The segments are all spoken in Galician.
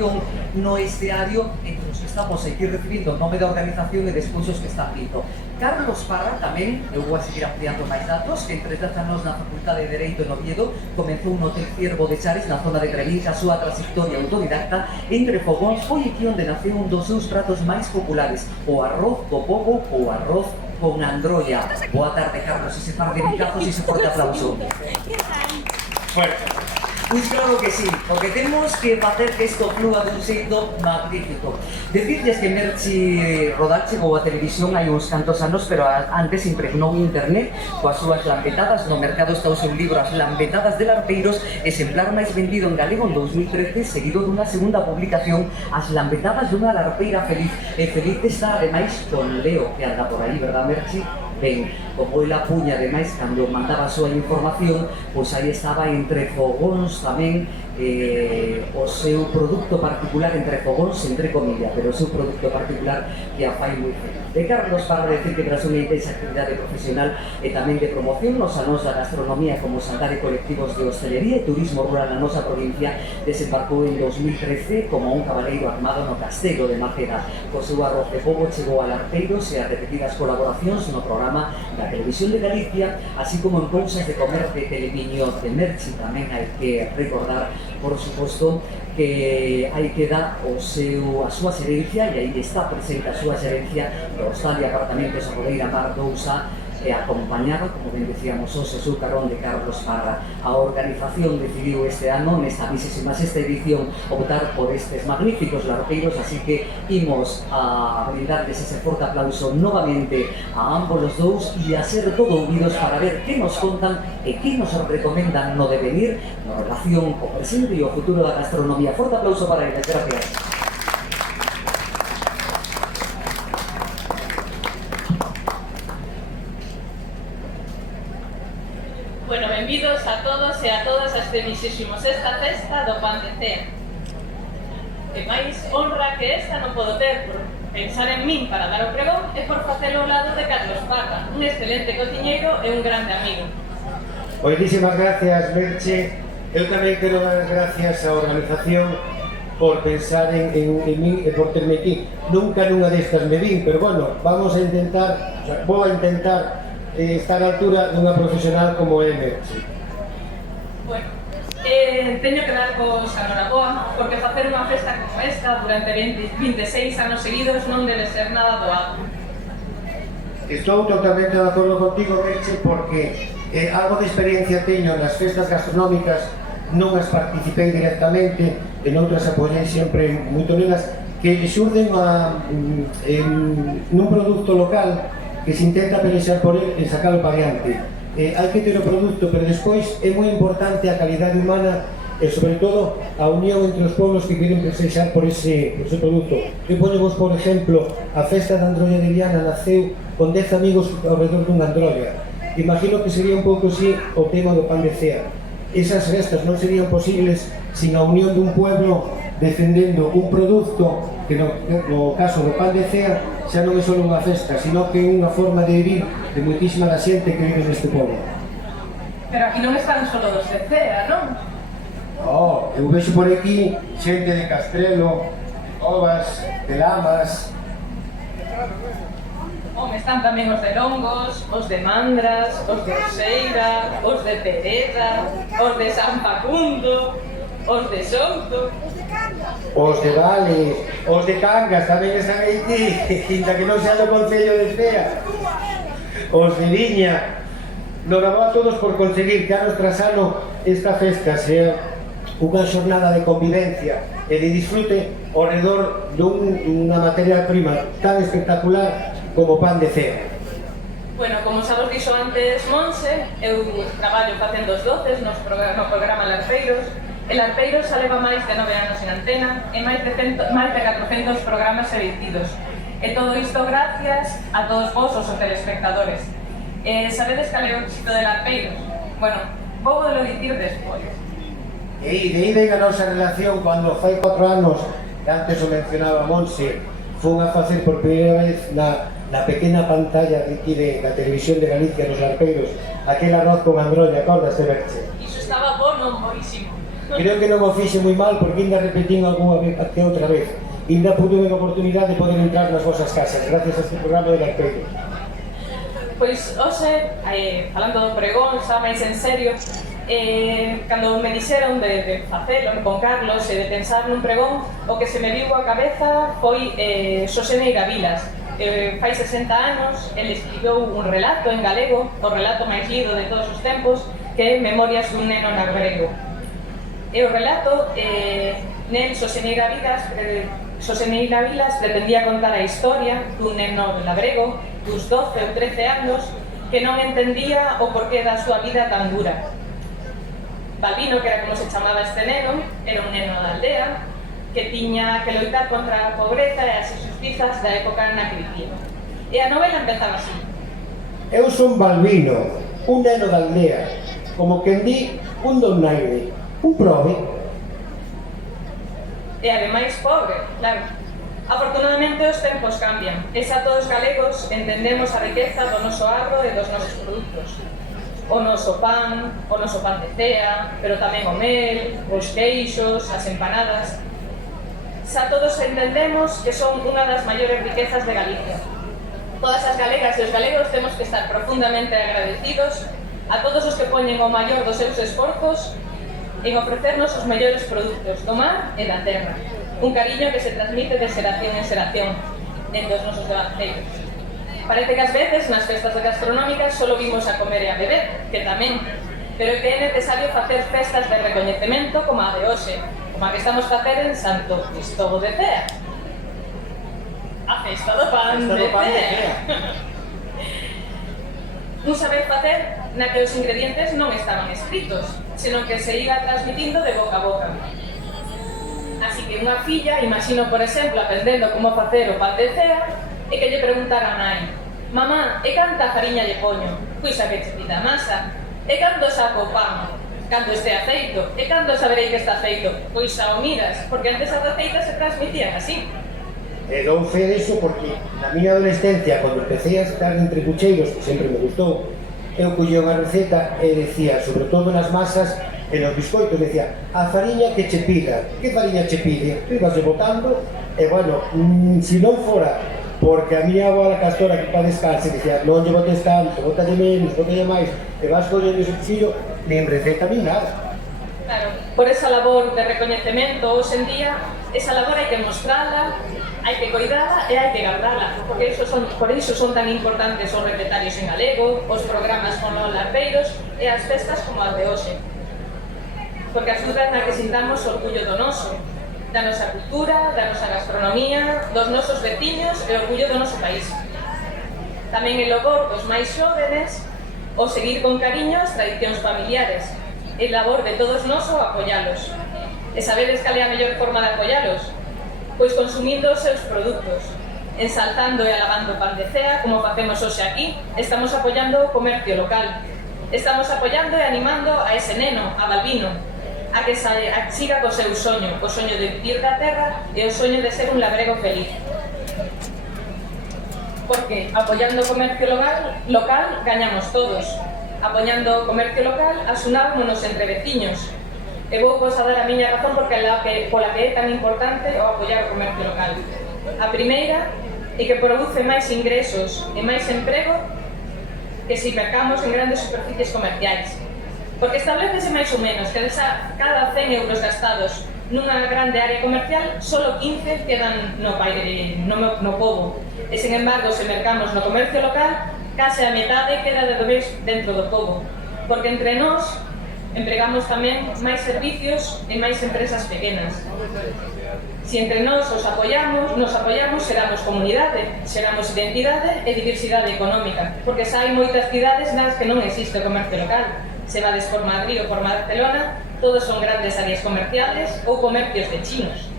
participación no esteario entre os que estamos aquí recibindo o nome da organización e despois os que están vindo. Carlos Parra tamén, eu vou a seguir ampliando máis datos, que entre 10 anos na Facultade de Dereito en Oviedo comenzou no Hotel Ciervo de Chares na zona de Trevín, a súa trayectoria autodidacta entre fogóns foi aquí onde naceu un dos seus pratos máis populares, o arroz co pobo ou arroz con androlla. Boa tarde, Carlos, ese par de bicazos e ese forte aplauso. Fuerte. Pois claro que sí, porque temos que facer que isto flúa dun xeito magnífico. Decirles que Merchi Rodal chegou a televisión hai uns cantos anos, pero antes impregnou internet coas súas lampetadas. No mercado está o seu libro As Lampetadas de Larpeiros, exemplar máis vendido en galego en 2013, seguido dunha segunda publicación, As Lampetadas dunha larpeira feliz. E feliz está ademais con Leo, que anda por aí, verdad, Merchi? Ben, como ela puña ademais cando mandaba a súa información, pois aí estaba entre fogóns tamén o seu produto particular, entre fogóns, entre comillas, pero o seu produto particular que a fai moi feliz. De Carlos para decir que tras unha intensa actividade profesional e tamén de promoción nos anos da gastronomía como xantar e colectivos de hostelería e turismo rural na nosa provincia, desembarcou en 2013 como un cabaleiro armado no Castelo de Maceda. Co seu arroz de pobo chegou a Larpeiros e a repetidas colaboracións no programa da Televisión de Galicia, así como en cousas de comer de Telemiño de Merchi. Tamén hai que recordar, por suposto, que hai que dar a súa xerencia, e aí está presente a súa xerencia do Hostal de Apartamentos a Rodeira Mar Dousa, acompañado, como ben decíamos, o seu carón de Carlos Parra. A organización decidiu este ano, nesta 26ª edición, optar por estes magníficos larpeiros, así que imos a brindarles ese forte aplauso novamente a ambos os dous e a ser todo ouvidos para ver que nos contan e que nos recomendan no devenir na relación co presente e o futuro da gastronomía. Forte aplauso para eles, gracias. Bueno, benvidos a todos e a todas a este 26ª festa do Pan de Cea. E máis honra que esta non podo ter por pensar en min para dar o pregón e por facelo ao lado de Carlos Parra, un excelente cociñeiro e un grande amigo. Moitísimas gracias, Merche. Eu tamén quero dar as gracias á organización por pensar en min e por terme aquí. Nunca nunha destas me vin, pero bueno, vou a intentar estar á altura dunha profesional como é Merche. Bueno, teño que dar vos a noraboa, porque facer unha festa como esta durante 26 anos seguidos non debe ser nada doado. Estou totalmente de acordo contigo, Merche, porque algo de experiencia teño nas festas gastronómicas, non as participei directamente, en outras apoiei sempre moito nelas, que xurden nun produto local que se intenta pelexar por él e sacalo para diante. Hai que ter o produto, pero despois é moi importante a calidade humana e, sobre todo, a unión entre os pueblos que queren pelexar por ese produto. Eu poñevos, por exemplo, a festa da Androlla de Viana naceu con 10 amigos ao redor dunha androlla. Imagino que sería un pouco así o tema do Pan de Cea. Esas festas non serían posibles sin a unión dun pueblo defendendo un produto que no caso do Pan de Cea xa non é só unha festa, sino que é unha forma de vivir de moitísima da xente que vive neste pobo. Pero aquí non están só dos de Cea, non? Eu vexo por aquí xente de Castrelo, Ovas, de Lamas. Están tamén os de Longos, os de Mandras, os de Oseira, os de Pereda, os de San Facundo, os de Souto, os de Vale, os de Cangas tamén están aquí, ainda que non sea do Concello de Cea, os de Viña. Noraboa a todos por conseguir que ano tras ano esta festa sea unha xornada de convivencia e de disfrute ao redor dunha materia prima tan espectacular como Pan de Cea. Bueno, como xa vos dixo antes Monse, eu traballo facendo os doces no programa Larpeiros. El Larpeiros xa leva máis de 9 anos en antena e máis de 400 programas emitidos. E todo isto gracias a todos vos, os telespectadores. Sabedes cal é o éxito de Larpeiros? Bueno, vou lo dicir despois. E de aí ven a nosa relación cando fai 4 anos, que antes o mencionaba Monse, fun a facer por primeira vez na pequena pantalla de aquí da Televisión de Galicia, nos Larpeiros, aquel arroz con androlla, acordas de Merche? Iso estaba bo, non boísimo. creo que non o fixe moi mal porque ainda repetín algunha vez que outra vez. Ainda pude unha oportunidade de poder entrar nas vosas casas gracias a este programa de Larpeiro. Pois hoxe, falando do pregón, xa máis en serio, cando me dixeron de facelo con Carlos e de pensar nun pregón, o que se me viu á cabeza foi Xosé Neira Vilas. Fai 60 anos, ele escribiu un relato en galego, o relato máis lido de todos os tempos, que é Memorias dun neno nagrego. E o relato, nel Xosé Neira Vilas pretendía contar a historia dun neno labrego dos 12 ou 13 anos que non entendía o porqué da súa vida tan dura. Balbino, que era como se chamaba este neno, era un neno da aldea que tiña que loitar contra a pobreza e as injustizas da época na que vivía. E a novela empezaba así. Eu son Balbino, un neno da aldea, como quen di, un donaire, un prove. E ademais pobre, claro. Afortunadamente os tempos cambian, e xa todos galegos entendemos a riqueza do noso agro e dos nosos produtos. O noso pan de cea, pero tamén o mel, os queixos, as empanadas. Xa todos entendemos que son unha das maiores riquezas de Galicia. Todas as galegas e os galegos temos que estar profundamente agradecidos a todos os que poñen o maior dos seus esforzos en ofrecernos os mellores produtos do mar e da terra. Un cariño que se transmite de xeración en xeración dentro dos nosos devanceiros. Parece que ás veces nas festas gastronómicas só vimos a comer e a beber, que tamén, pero que é necesario facer festas de recoñecemento como a de hoxe, como a que estamos facer en Santo Cristovo de Cea. A festa do pan de Cea. Un saber facer na que os ingredientes non estaban escritos, senón que se iba transmitindo de boca a boca. Así que unha filla, imagino, por exemplo, aprendendo como facer o pan de Cea, e que lle preguntara a nai: mamá, e canta fariña lle poño? Pois a que che pida masa. E cando saco o pan? Cando estea feito. E cando saberei que está feito? Pois xa o miras, porque antes as receitas se transmitían así. E dou fe diso porque na miña adolescencia, cando empecé a estar entre pucheiros, que sempre me gustou, eu collía unha receta e decía, sobre todo nas masas e nos biscoitos, decía a fariña que che pida. Que fariña che pide? Tu ibas botando e, bueno, se non fora porque a miña avó, a Castora, que pa descanse, dicía non lle botes tanto, botalle menos, botalle máis, e vas collendo ese cuchillo, nin receta nin nada. Claro, por esa labor de recoñecemento hoxe en día, esa labor hai que mostrala, hai que coidala e hai que guardala, porque por iso son tan importantes os recetarios en galego, os programas con os larpeiros e as festas como as de hoxe, porque axudan a que sintamos orgullo do noso, da nosa cultura, da nosa gastronomía, dos nosos veciños e orgullo do noso país. Tamén é labor dos máis xóvenes o seguir con cariño as tradicións familiares, e labor de todos nós o apoialos. E sabedes cal é a mellor forma de apoialos? Pois consumindo os seus produtos, ensaltando e alabando o pan de Cea, como facemos hoxe aquí. Estamos apoiando o comercio local. Estamos apoiando e animando a ese neno, a Balbino, a que siga co seu soño, o soño de vivir da terra e o soño de ser un labrego feliz. Porque apoiando o comercio local gañamos todos. Apoiando o comercio local asunámonos entre veciños. E vou vos a dar a miña razón pola que é tan importante o apoiar o comercio local. A primeira é que produce máis ingresos e máis emprego que se mercamos en grandes superficies comerciais. Porque establecese máis ou menos que de cada 100 euros gastados nunha grande área comercial, solo 15 quedan no pobo. E, sen embargo, se mercamos no comercio local, case a metade queda de vez dentro do pobo. Porque entre nós empregamos tamén máis servicios e máis empresas pequenas. Se entre nós nos apoiamos, seramos comunidade, seramos identidade e diversidade económica, porque xa hai moitas cidades nas que non existe o comercio local. Se vades por Madrid ou por Barcelona, todos son grandes áreas comerciales ou comercios de chinos.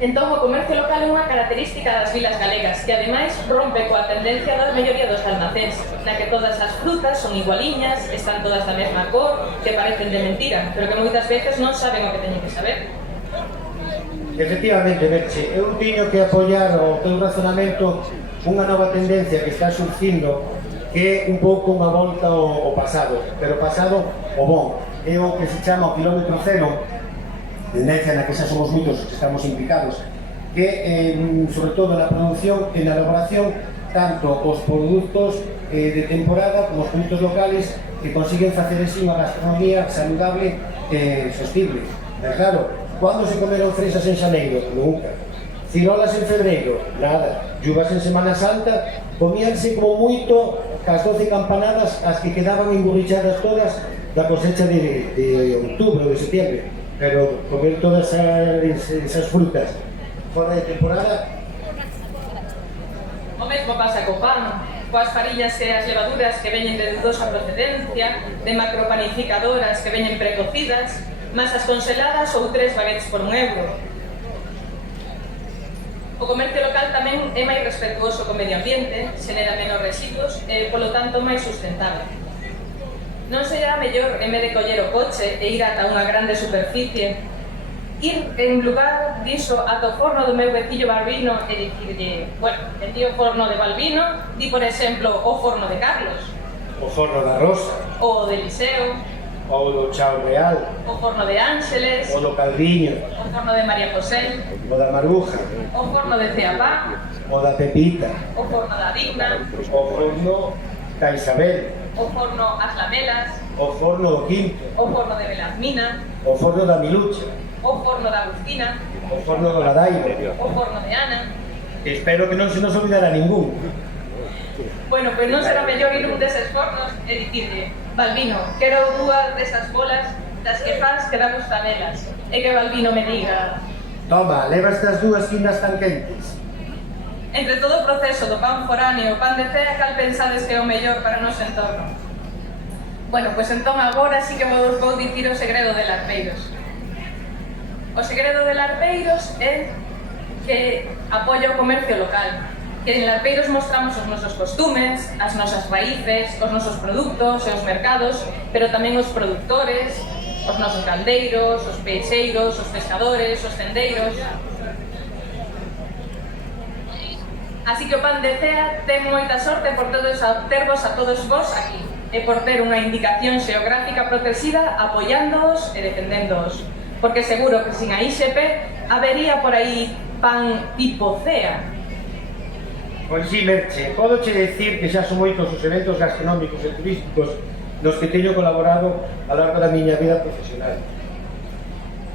Entón, o comercio local é unha característica das vilas galegas, que ademais rompe coa tendencia da maioría dos almacéns, na que todas as frutas son igualiñas, están todas da mesma cor, que parecen de mentira, pero que moitas veces non saben o que teñen que saber. Efectivamente, Merche, eu tiño que apoiar o teu razonamento unha nova tendencia que está surgindo, que é un pouco unha volta ao pasado, pero pasado o bon. é o que se chama o quilómetro cero, tendencia na que xa somos moitos que estamos implicados, que sobre todo na produción e na elaboración, tanto os produtos de temporada como os produtos locales que consiguen facer así unha gastronomía saludable e sostible. Pero claro, cando se comeron fresas en xaneiro? Nunca. Cirolas en febreiro? Nada. Lluvas en Semana Santa? Comíanse como moito cas 12 campanadas as que quedaban engurrichadas todas da cosecha de outubro, de setembro. Pero comer todas esas frutas fora de temporada. O mesmo pasa co pan, coas farillas e as levaduras que veñen de dudosa procedencia, de macropanificadoras que veñen precocidas, masas congeladas ou 3 baguettes por €1. O comercio local tamén é máis respetuoso co medio ambiente, xenera menos residuos e, polo tanto, máis sustentable. Non será mellor, en vez de coller o coche e ir ata unha grande superficie, ir en lugar diso ata o forno do meu vecillo Balbino e dicirlle, bueno, el tío forno de Balbino, di por exemplo o forno de Carlos, O forno da Rosa, o de Liceo, o do Chao Real, o forno de Ángeles, o do Calviño, o forno de María José, o da Maruja, o forno de Ceapá, o da Pepita, o forno da Digna, o forno da Isabel, o forno As Lamelas, o forno do Quinto, o forno de Velazmina, o forno da Milucha, o forno da Agustina, o forno do Ladairo. o forno de Ana. Espero que non se nos olvidara ningún. Bueno, pois non será mellor ir un deses fornos e dicirlle, Balbino, quero 2 desas bolas das que faz que damos franelas. E que Balbino me diga, Toma, leva estas 2 que ainda están quentes. entre todo o proceso do pan foráneo, o pan de cea, cal pensades que é o mellor para o noso entorno? Bueno, pois entón agora sí que vos vou dicir o segredo de Larpeiros. O segredo de Larpeiros é que apoia o comercio local, que en Larpeiros mostramos os nosos costumes, as nosas raíces, os nosos produtos e os mercados, pero tamén os produtores, os nosos caldeiros, os peixeiros, os pescadores, os tendeiros. Así que o pan de cea ten moita sorte por tervos a todos vos aquí e por ter unha indicación xeográfica protexida apoiándoos e defendéndoos. Porque seguro que sin a IXP habería por aí pan tipo cea. Pois sí, Merche, podo che decir que xa son moitos os eventos gastronómicos e turísticos nos que teño colaborado a lo largo da miña vida profesional.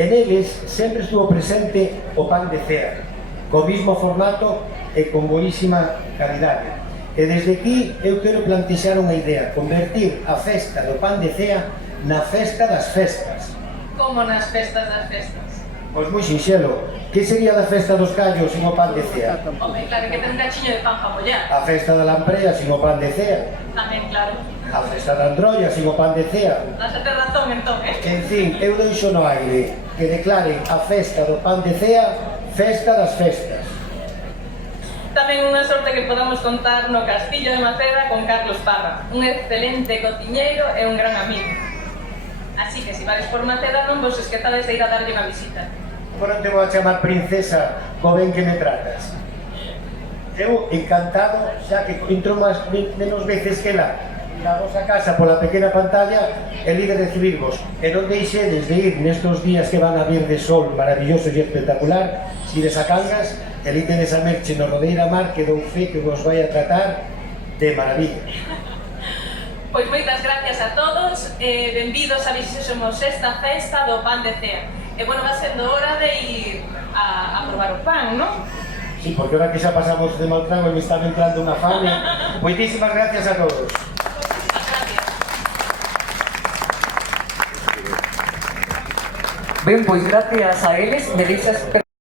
En eles sempre estuvo presente o pan de cea, co mismo formato e con boísima calidade. E desde aquí eu quero plantexar unha idea, convertir a festa do pan de cea na festa das festas. Como nas festas das festas. Pois moi sinxelo, que sería da festa dos callos sin o pan de cea? Home, claro que ten un cachiño de pan para mollar. A festa da lamprea sin o pan de cea? Tamén, claro. A festa da androlla sin o pan de cea? Vas a ter razón, entón, En fin, eu deixo no aire que declaren a festa do pan de cea festa das festas. Tamén unha sorte que podamos contar no Castillo de Maceda con Carlos Parra, un excelente cociñeiro e un gran amigo. Así que, se vades por Maceda, non vos esquezades de ir a darlle unha visita. Por non te vou a chamar princesa co ben que me tratas. Eu encantado, xa que entro menos veces que la na vosa casa pola pequena pantalla, e líder de recibirvos. E non deixedes de ir nestos días que van a vir de sol maravilloso e espectacular, si des a Cangas, e ali tenes a Merche no Rodeira Mar, que dou fe que vos vai a tratar de maravilla. Pois moitas gracias a todos e benvidos a visitemos esta festa do pan de cea. E bueno, va sendo hora de ir a probar o pan, non? Sí, porque ahora que xa pasamos de mal trago e me están entrando unha fame. Moitísimas gracias a todos. Ben, pois gracias a eles me deixas